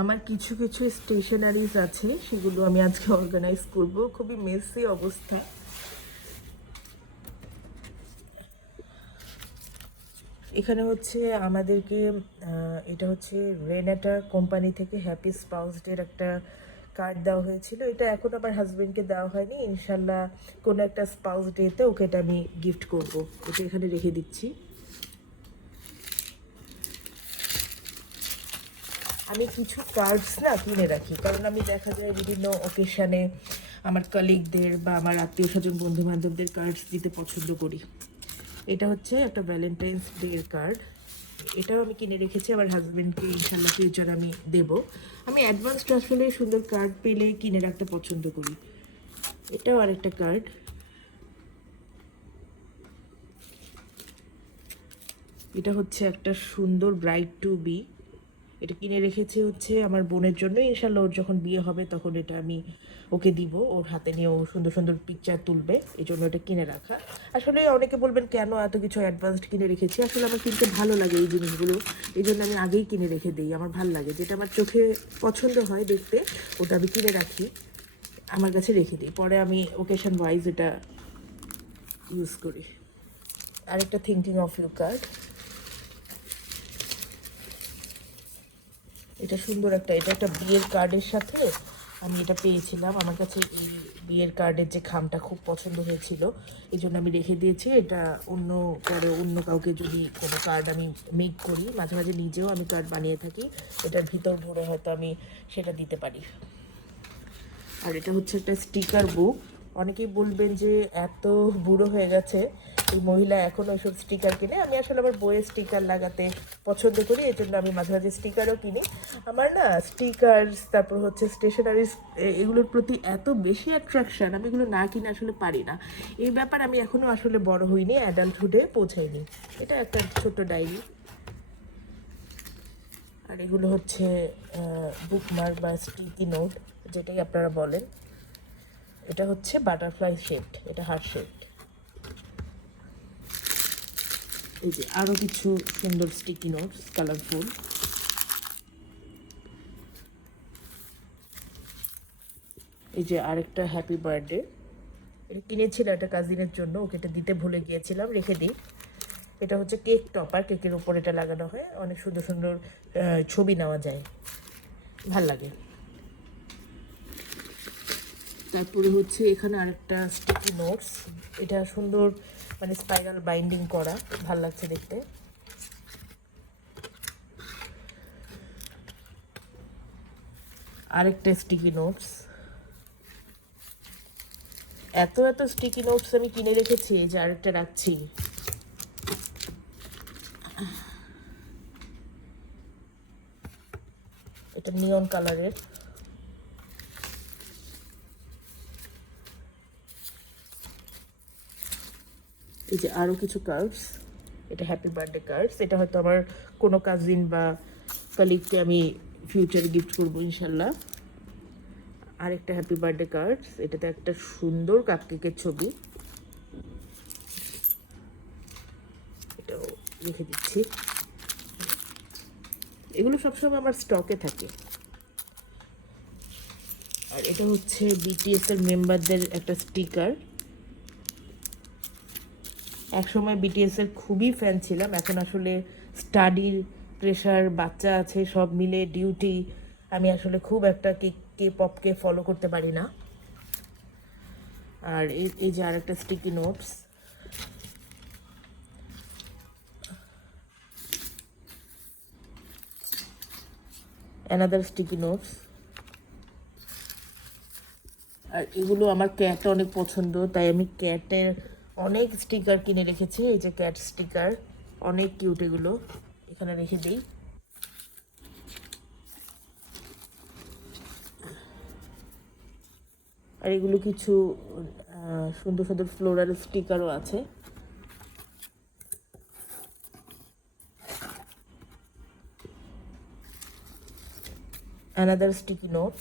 আমার কিছু কিছু স্টেশনারিজ আছে, সেগুলো আমি আজকে অর্গানাইজ করব। খুবই মেসি অবস্থা। এখানে হচ্ছে আমাদেরকে এটা হচ্ছে রেনাটা কোম্পানি থেকে হ্যাপি স্পাউস ডের একটা কার্ড দেওয়া হয়েছিল। এটা এখন আমার হাজবেন্ডকে দেওয়া হয়নি, ইনশাল্লাহ কোনো একটা স্পাউস ডেতে ওকে এটা আমি গিফট করব। এটা এখানে রেখে দিচ্ছি। আমি কিছু কার্ডস না কিনে রাখি, কারণ আমি দেখা যায় বিভিন্ন অকেশানে আমার কলিগদের বা আমার আত্মীয় স্বজন বন্ধু বান্ধবদের কার্ডস দিতে পছন্দ করি। এটা হচ্ছে একটা ভ্যালেন্টাইন্স ডে এর কার্ড। এটাও আমি কিনে রেখেছি আমার হাজব্যান্ডকে, ইনশাল্লাহ ফিউচার আমি দেব। আমি অ্যাডভান্সড আসলে সুন্দর কার্ড পেলে কিনে রাখতে পছন্দ করি। এটাও আরেকটা কার্ড। এটা হচ্ছে একটা সুন্দর ব্রাইড টু বি। এটা কিনে রেখেছি হচ্ছে আমার বোনের জন্য, ইনশাল্লাহ ওর যখন বিয়ে হবে তখন এটা আমি ওকে দিব, ওর হাতে নিয়ে ও সুন্দর সুন্দর পিকচার তুলবে, এই জন্য এটা কিনে রাখা। আসলে অনেকে বলবেন কেন এত কিছু অ্যাডভান্সড কিনে রেখেছি, আসলে আমার কিনতে ভালো লাগে এই জিনিসগুলো, এই জন্য আমি আগেই কিনে রেখে দিই। আমার ভালো লাগে, যেটা আমার চোখে পছন্দ হয় দেখতে ওটা আমি কিনে রাখি, আমার কাছে রেখে দিই, পরে আমি ওকেশন ওয়াইজ এটা ইউজ করি। আরেকটা থিঙ্কিং অফ ইউ কার্ড। এটা সুন্দর একটা, এটা একটা বিয়ের কার্ডের সাথে আমি এটা পেয়েছিলাম। আমার কাছে এই বিয়ের কার্ডের যে খামটা খুব পছন্দ হয়েছিল, এই জন্য আমি রেখে দিয়েছি। এটা অন্য পরে অন্য কাউকে যদি কোনো কার্ড আমি মেক করি, মাঝে মাঝে নিজেও আমি কার্ড বানিয়ে থাকি, এটার ভিতর ভরে হয়তো আমি সেটা দিতে পারি। আর এটা হচ্ছে একটা স্টিকার বুক। অনেকেই বলবেন যে এত বুড়ো হয়ে গেছে এই মহিলা এখনও এসব স্টিকার কিনে। আমি আসলে আমার বইয়ের স্টিকার লাগাতে পছন্দ করি, এই জন্য আমি মাঝে মাঝে স্টিকারও কিনি। আমার না স্টিকারস, তারপর হচ্ছে স্টেশনারিজ, এগুলোর প্রতি এত বেশি অ্যাট্রাকশান, আমি এগুলো না কিনে আসলে পারি না। এই ব্যাপার আমি এখনও আসলে বড় হইনি, অ্যাডাল্টহুডে পৌঁছাইনি। এটা একটা ছোট্ট ডায়েরি। আর এগুলো হচ্ছে বুকমার্ক বা স্টিকি নোট, যেটাই আপনারা বলেন। এটা হচ্ছে বাটারফ্লাই শেপড, এটা হার্ট শেপড। এই যে আরও কিছু সুন্দর স্টিকি নোটস, কালারফুল। এই যে আরেকটা হ্যাপি বার্থডে, এটা কিনেছিল একটা কাজিনের জন্য, ওকে এটা দিতে ভুলে গিয়েছিলাম, রেখে দিই। এটা হচ্ছে কেক টপার, কেকের উপর এটা লাগানো হয়, অনেক সুন্দর সুন্দর ছবি নেওয়া যায়, ভাল লাগে। তারপরে হচ্ছে এখানে আরেকটা স্টিকি নোটস, এটা সুন্দর মানে স্পাইরাল বাইন্ডিং করা, ভাল লাগছে দেখতে। আরেকটা স্টিকি নোটস। এত এত স্টিকি নোটস আমি কিনে রেখেছি যে আরেকটা রাখছি। এটা নিয়ন কালারের। এই যে আরও কিছু কার্ডস, এটা হ্যাপি বার্থডে কার্ডস। এটা হয়তো আমার কোনো কাজিন বা কালিগকে আমি ফিউচারে গিফট করবো ইনশাল্লাহ। আরেকটা হ্যাপি বার্থডে কার্ডস, এটাতে একটা সুন্দর কাপকেকের ছবি, এটাও রেখে দিচ্ছি। এগুলো সবসময় আমার স্টকে থাকে। আর এটা হচ্ছে বিটিএস এর মেম্বারদের একটা স্টিকার। একসময় বিটিএস এর খুবই ফ্যান ছিলাম, এখন আসলে স্টাডির প্রেশার, বাচ্চা আছে, সব মিলে ডিউটি, আমি আসলে খুব একটা কে পপকে ফলো করতে পারি না। আর এই যে আরেকটা sticky notes, another sticky notes. আর এগুলো আমার ক্যাট অনেক পছন্দ, তাই আমি ক্যাটের অনেক স্টিকার কিনে রেখেছি। এই যে ক্যাট স্টিকার, অনেক কিউট, এগুলো এখানে রেখে দিই। আর এগুলো কিছু সুন্দর সুন্দর ফ্লোরাল স্টিকারও আছে। Another sticky note,